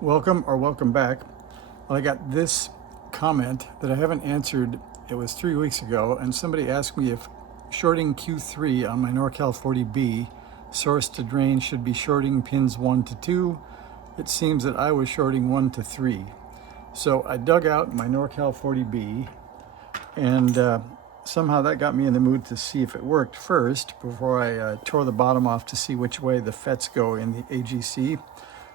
Welcome back. Well, I got this comment that I haven't answered. It was 3 weeks ago, and somebody asked me if shorting Q3 on my NorCal 40B source to drain should be shorting pins 1 to 2. It seems that I was shorting 1 to 3. So I dug out my NorCal 40B, and somehow that got me in the mood to see if it worked first before I tore the bottom off to see which way the FETs go in the AGC.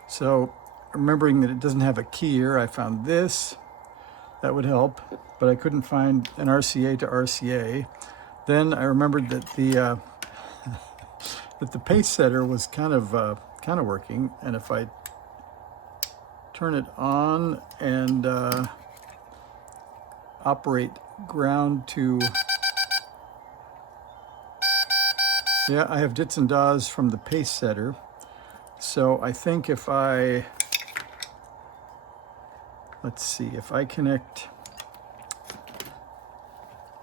So remembering that it doesn't have a keyer, I found this. That would help, but I couldn't find an RCA to RCA. Then I remembered that the that the Pacesetter was kind of working, and if I turn it on and operate ground to, yeah, I have dits and dahs from the Pacesetter. So I think if I, let's see, if I connect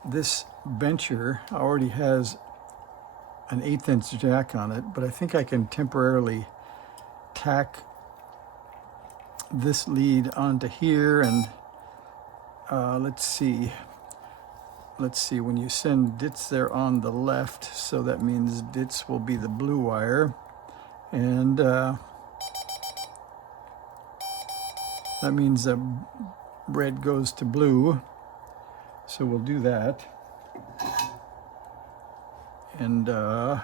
this bencher, already has an 1/8 inch jack on it, but I think I can temporarily tack this lead onto here, and let's see, when you send dits there on the left, so that means dits will be the blue wire, and that means that red goes to blue, so we'll do that. And then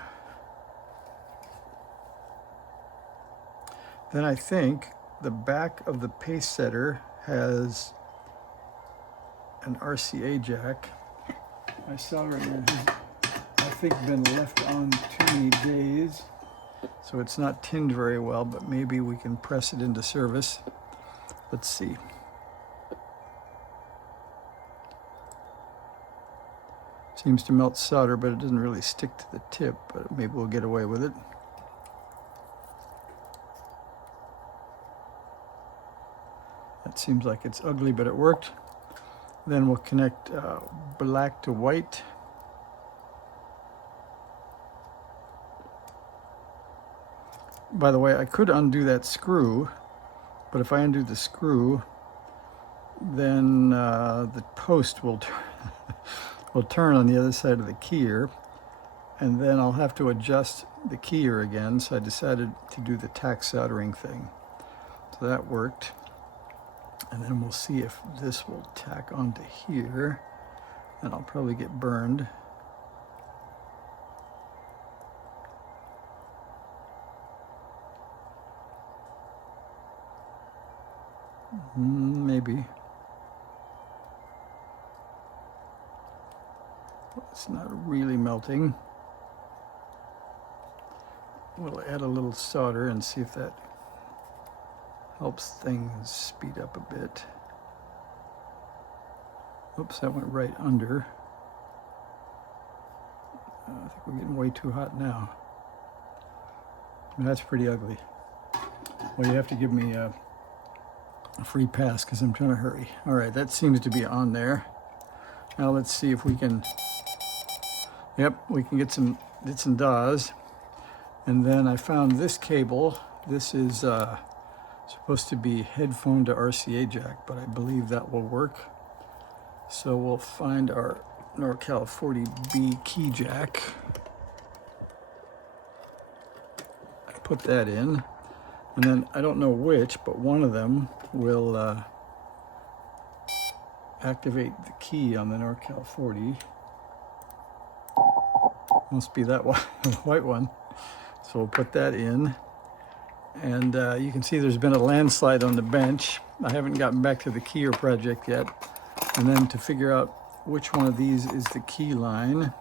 I think the back of the Pacesetter has an RCA jack. My solder has, I think, been left on too many days, so it's not tinned very well, but maybe we can press it into service. Let's see. Seems to melt solder, but it doesn't really stick to the tip, but maybe we'll get away with it. That seems like it's ugly, but it worked. Then we'll connect black to white. By the way, I could undo that screw, but if I undo the screw, then the post will turn on the other side of the keyer, and then I'll have to adjust the keyer again, so I decided to do the tack soldering thing. So that worked. And then we'll see if this will tack onto here, and I'll probably get burned. Maybe. It's not really melting. We'll add a little solder and see if that helps things speed up a bit. Oops, that went right under. I think we're getting way too hot now. That's pretty ugly. Well, you have to give me a free pass because I'm trying to hurry. All right, that seems to be on there. Now let's see if we can, yep, we can get some dits and dahs. And then I found this cable. This is supposed to be headphone to RCA jack, but I believe that will work. So we'll find our NorCal 40B key jack. I put that in, and then I don't know which, but one of them will activate the key on the NorCal 40. Must be that white one. So we'll put that in. And you can see there's been a landslide on the bench. I haven't gotten back to the keyer project yet. And then to figure out which one of these is the key line,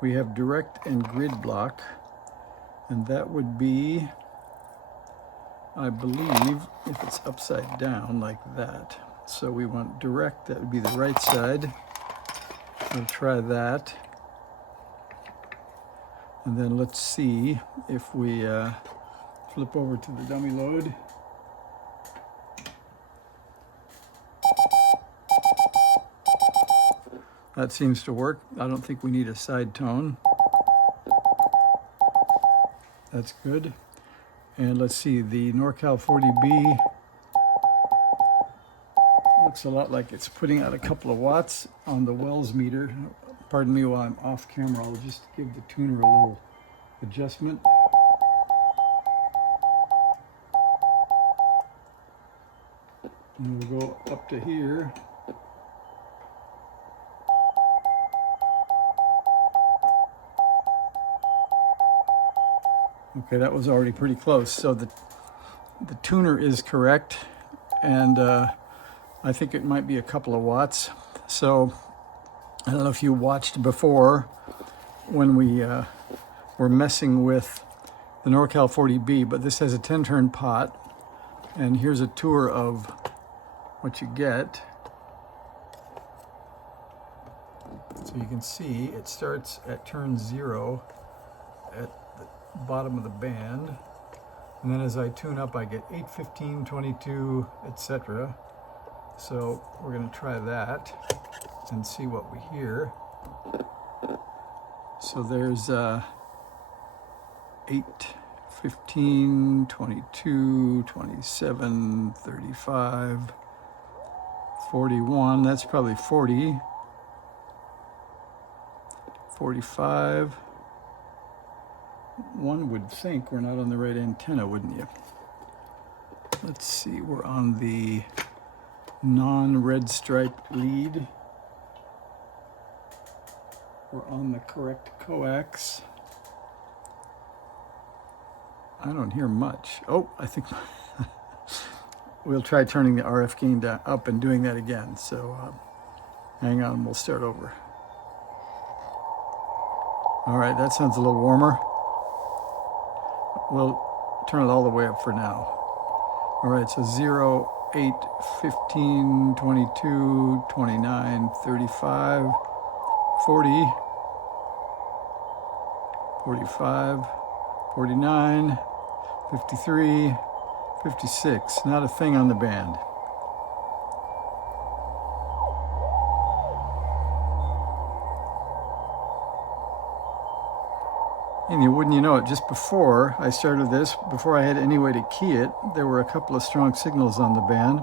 we have direct and grid block. And that would be, I believe, if it's upside down like that. So we want direct, that would be the right side. We'll try that. And then let's see if we flip over to the dummy load. That seems to work. I don't think we need a side tone. That's good. And let's see, the NorCal 40B looks a lot like it's putting out a couple of watts on the Wells meter. Pardon me while I'm off camera, I'll just give the tuner a little adjustment. And we'll go up to here. Okay, that was already pretty close. So the tuner is correct, and I think it might be a couple of watts. So I don't know if you watched before when we were messing with the NorCal 40B, but this has a 10-turn pot, and here's a tour of what you get. So you can see it starts at turn 0 at the bottom of the band, and then as I tune up I get 8, 15, 22, etc. So we're going to try that and see what we hear. So there's 8, 15, 22, 27, 35, 41, that's probably 40, 45. One would think we're not on the right antenna, wouldn't you? Let's see, we're on the non-red striped lead. We're on the correct coax. I don't hear much. Oh, I think we'll try turning the RF gain down, up and doing that again. So hang on, we'll start over. All right, that sounds a little warmer. We'll turn it all the way up for now. All right, so 0, 8, 15, 22, 29, 35, 40, 45, 49, 53, 56. Not a thing on the band. And wouldn't you know it, just before I started this, before I had any way to key it, there were a couple of strong signals on the band.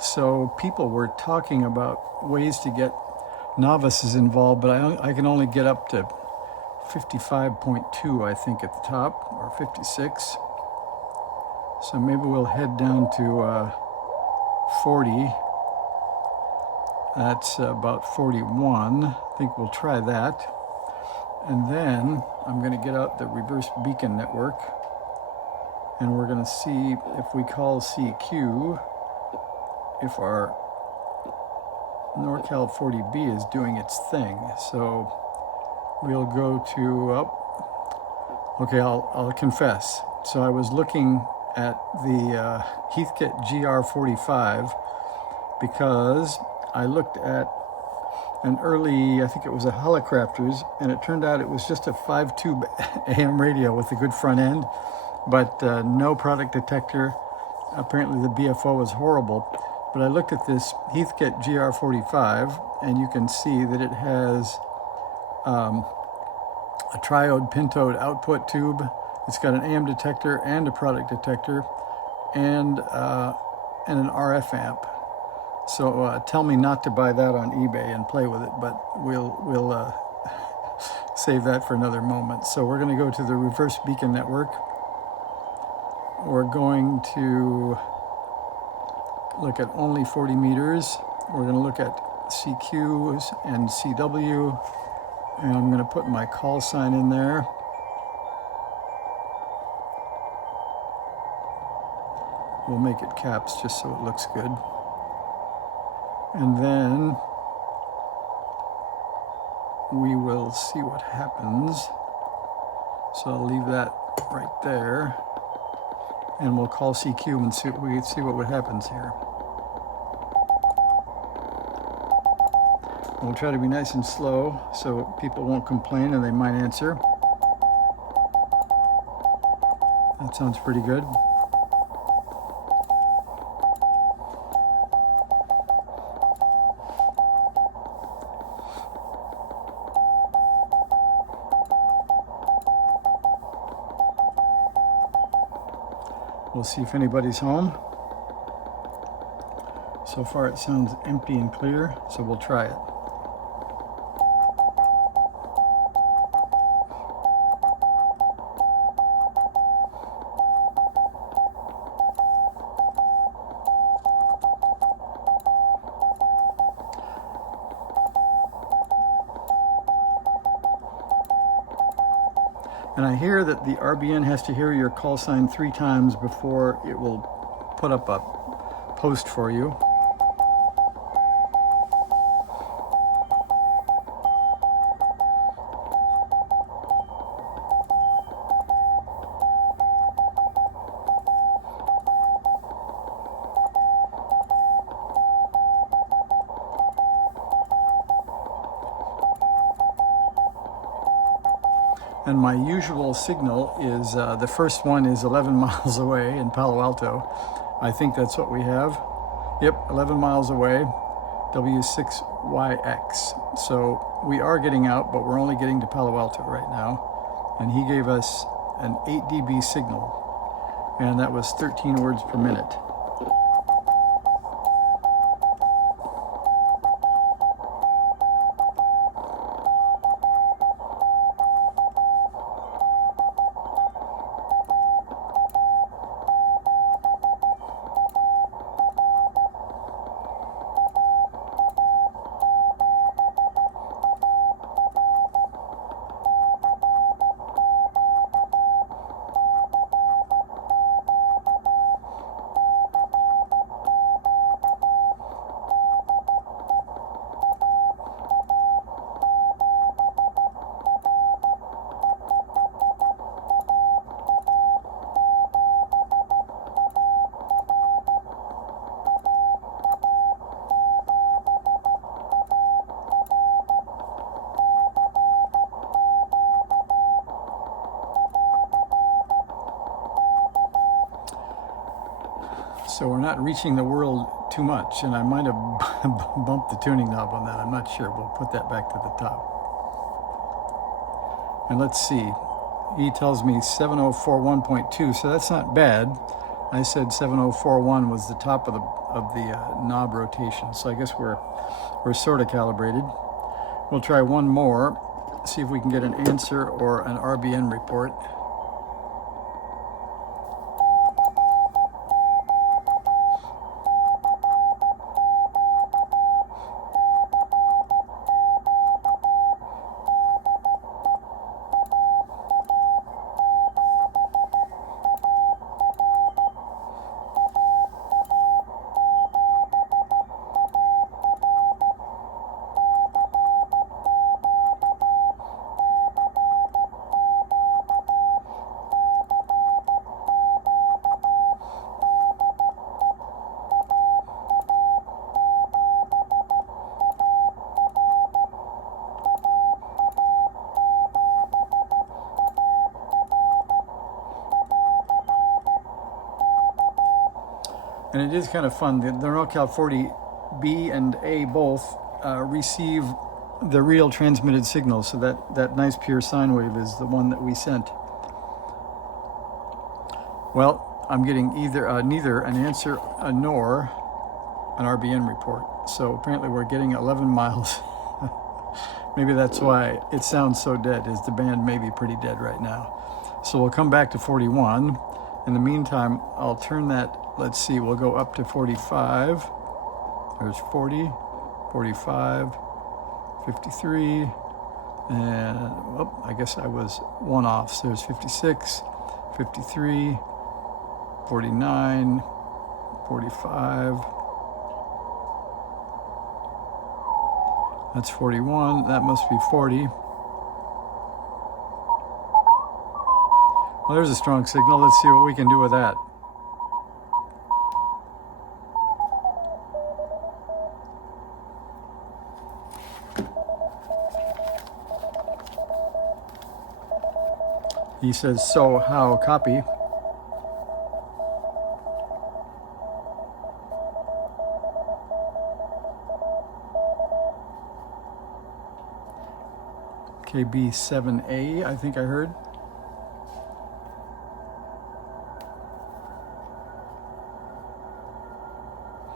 So people were talking about ways to get novices involved, but I can only get up to 55.2, I think, at the top, or 56. So maybe we'll head down to 40. That's about 41. I think we'll try that. And then I'm going to get out the reverse beacon network, and we're going to see if we call CQ, if our NorCal 40B is doing its thing. So we'll go to, okay, I'll confess. So I was looking at the Heathkit GR45 because I looked at an early, I think it was a Helicrafters, and it turned out it was just a 5-tube AM radio with a good front end, but no product detector. Apparently the BFO was horrible. But I looked at this Heathkit GR45, and you can see that it has a triode pentode output tube. It's got an AM detector and a product detector, and an RF amp. So tell me not to buy that on eBay and play with it, but we'll save that for another moment. So we're going to go to the reverse beacon network. We're going to look at only 40 meters. We're going to look at CQs and CW, and I'm going to put my call sign in there. We'll make it caps just so it looks good. And then we will see what happens. So I'll leave that right there, and we'll call CQ and see what happens here. We'll try to be nice and slow so people won't complain and they might answer. That sounds pretty good. We'll see if anybody's home. So far it sounds empty and clear, so we'll try it. And I hear that the RBN has to hear your call sign 3 times before it will put up a post for you. And my usual signal is, the first one is 11 miles away in Palo Alto. I think that's what we have. Yep, 11 miles away, W6YX. So we are getting out, but we're only getting to Palo Alto right now. And he gave us an 8 dB signal, and that was 13 words per minute. So we're not reaching the world too much, and I might have bumped the tuning knob on that. I'm not sure. We'll put that back to the top. And let's see. He tells me 7041.2, so that's not bad. I said 7041 was the top of the knob rotation, so I guess we're sort of calibrated. We'll try one more, see if we can get an answer or an RBN report. And it is kind of fun. The NorCal 40B and A both receive the real transmitted signal. So that nice pure sine wave is the one that we sent. Well, I'm getting neither an answer nor an RBN report. So apparently we're getting 11 miles. Maybe that's why it sounds so dead, is the band may be pretty dead right now. So we'll come back to 41. In the meantime, I'll turn that, let's see, we'll go up to 45. There's 40, 45, 53, and I guess I was one off. So there's 56, 53, 49, 45. That's 41. That must be 40. Well, there's a strong signal. Let's see what we can do with that. He says, so how, copy. KB7A, I think I heard.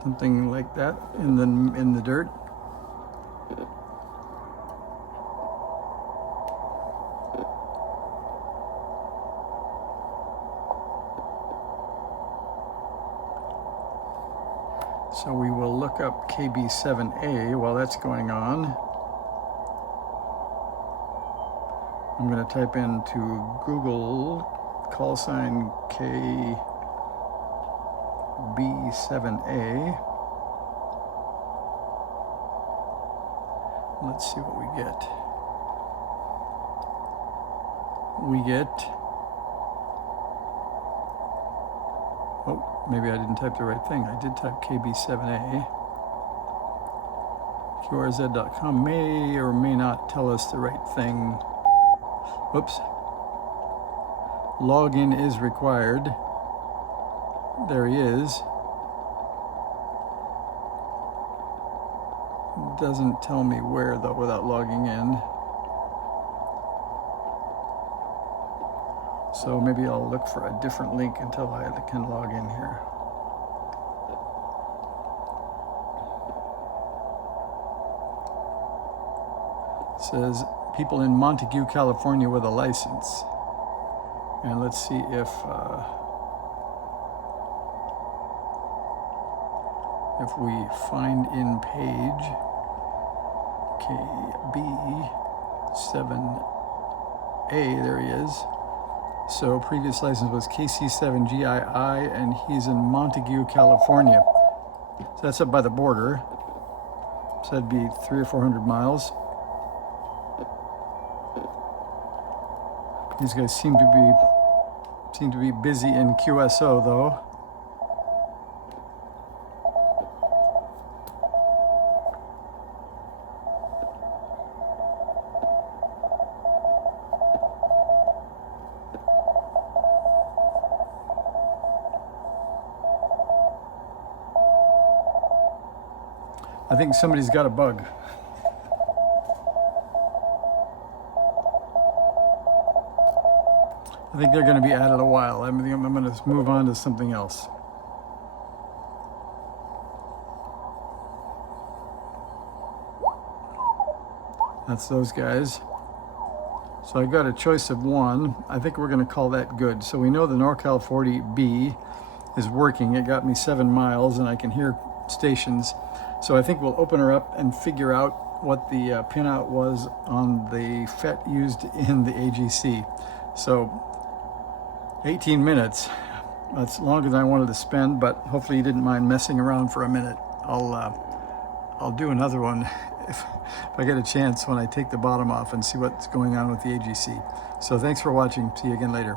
something like that in the dirt. So we will look up KB7A while that's going on. I'm going to type into Google call sign KB7A. Let's see what we get. We get, oh, maybe I didn't type the right thing. I did type KB7A. QRZ.com may or may not tell us the right thing. Whoops. Login is required. There he is. Doesn't tell me where though without logging in. So maybe I'll look for a different link until I can log in here. It says people in Montague, California with a license. And let's see if we find in page KB7A, there he is. So previous license was KC7GII, and he's in Montague, California. So that's up by the border. So that'd be 300 or 400 miles. These guys seem to be busy in QSO though. I think somebody's got a bug. I think they're going to be at it a while. I'm going to move on to something else. That's those guys. So I've got a choice of one. I think we're going to call that good. So we know the NorCal 40B is working. It got me 7 miles and I can hear stations. So I think we'll open her up and figure out what the pinout was on the FET used in the AGC. So 18 minutes. That's longer than I wanted to spend, but hopefully you didn't mind messing around for a minute. I'll do another one if I get a chance when I take the bottom off and see what's going on with the AGC. So thanks for watching. See you again later.